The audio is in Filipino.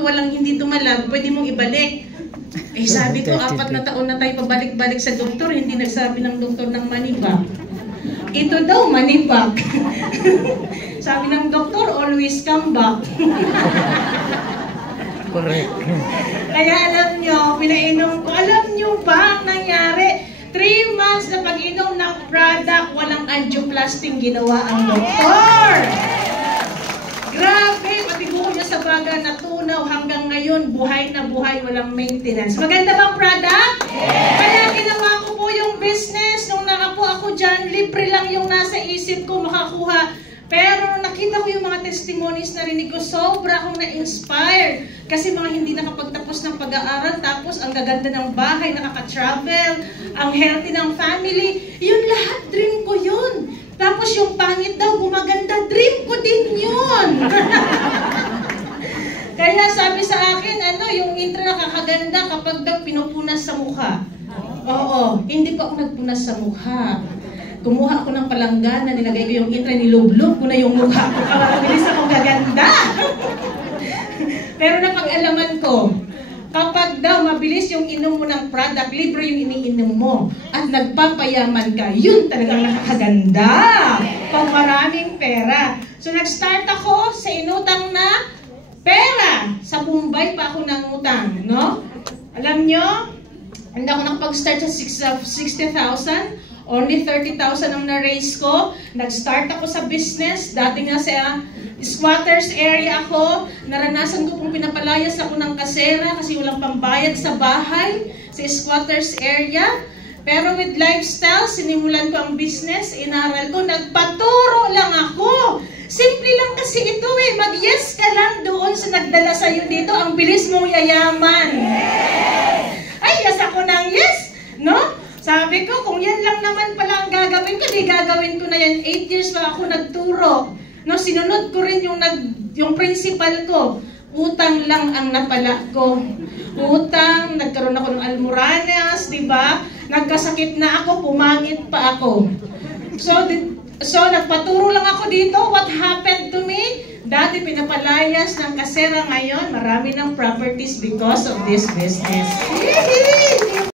walang hindi dumalag, pwede mong ibalik. Eh sabi ko, 4 na taon na tayo pabalik-balik sa doktor, hindi nagsabi ng doktor ng manibak. Ito daw, manibak. Sabi ng doktor, always come back. Correct. Kaya alam nyo, pinainom ko, alam nyo ba ang nangyari? 3 months na pag-inom ng product, walang angioplasty ginawa ang doktor. Grabe, pati buko niya sa baga natunaw hanggang ngayon, buhay na buhay, walang maintenance. Maganda bang product? Kaya ginawa ko po yung business. Nung nakapo ako dyan, libre lang yung nasa isip ko makakuha. Pero nakita ko yung mga testimonies na rinig ko, sobra akong na-inspire. Kasi mga hindi nakapagtapos ng pag-aaral, tapos ang gaganda ng bahay, nakaka-travel, ang healthy ng family, yun lahat, dream ko yun. Tapos yung pangit daw, gumaganda, dream ko din yun. Kaya sabi sa akin, yung intro nakakaganda kapag daw pinupunas sa mukha. Oo, hindi pa ako nagpunas sa mukha. Kumuha ako ng palanggana, nilagay ko yung intro, nilublob ko na yung mukha ko. Mabilis akong gaganda. Pero napag-alaman ko, kapag daw mabilis yung inom mo ng product, libre yung iniinom mo, at nagpapayaman ka, yun talagang nakakaganda. Pag maraming pera. So nag-start ako sa inutang na pera. Sa Bombay pa ako nangutang, no? Alam nyo, hindi ako nakapag-start sa 60,000. Only 30,000 ang na-raise ko. Nag-start ako sa business. Dati nga sa squatters area ako. Naranasan ko pong pinapalayas ako ng kasera kasi walang pambayad sa bahay sa squatters area. Pero with lifestyle, sinimulan ko ang business. Inaral ko. Nagpaturo lang ako. Simple lang kasi ito eh. Mag-yes ka lang doon sa nagdala sa'yo dito. Ang bilis mong yayaman. Ay, yes ako ng yes. No? Sabi ko, kung yan lang naman pala ang gagawin ko, di gagawin ko na yan. 8 years pa ako nagturo. No, sinunod ko rin yung principal ko. Utang lang ang napala ko. Utang, nagkaroon ako ng almoranas, di ba? Nagkasakit na ako, pumangit pa ako. So nagpaturo lang ako dito. What happened to me? Dati pinapalayas ng kasera, ngayon marami ng properties because of this business.